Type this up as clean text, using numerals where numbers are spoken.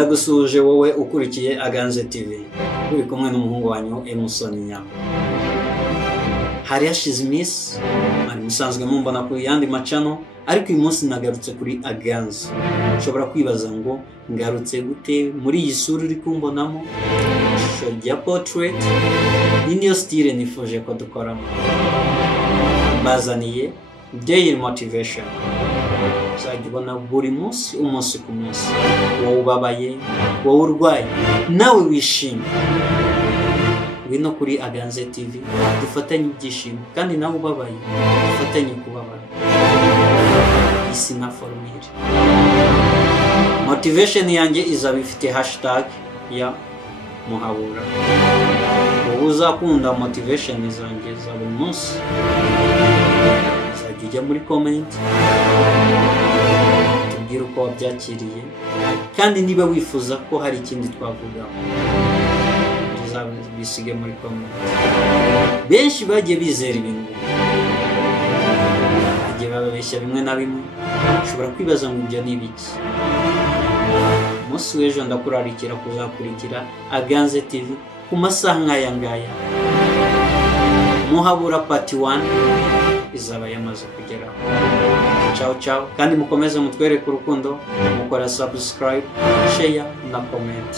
ndagusuje wowe ukurikiye Aganze TV uri kumwe n'umuhungu wanyu Emusoni Nyama. Hari hashize iminsi ari musanzwe mumbona ku yandi macano, ariko uyu munsi nagarutse kuri Aganze. Ushobora kwibaza ngo ngarutse gute muri iyi sura uri kumbonamo, shojya portrait niyo style nifuje ko dukoramo. Bazaniye daily motivation, uzajya buri munsi umunsi ku munsi, wowe ubabaye, wowe urwaye, nawe wishimye, ngwino kuri Aganze TV dufatanye ibyishimo, kandi nawe ubabaye dufatanye kubabara. Isi na formule motivation yanjye izaba ifite hashtag ya Muhabura. Wowe uzakunda motivation zanjye za buri munsi, uzajya muri comment tubwire uko wabyakiriye, kandi niba wifuza ko hari ikindi twavugaho bisige muri comment. Benshi bagiye bizera ibintu, bagiye babeshya bimwe na bimwe, ushobora kwibaza ngo ibyo ni ibiki. Umunsi w'ejo ndakurarikira kuzakurikira Aganze TV ku masaha nk'aya ngaya. Muhabura part 1 izaba yamaze kugeraho. Ciao ciao, kandi mukomeze mutwereke urukundo, mukora subscribe, share na comment.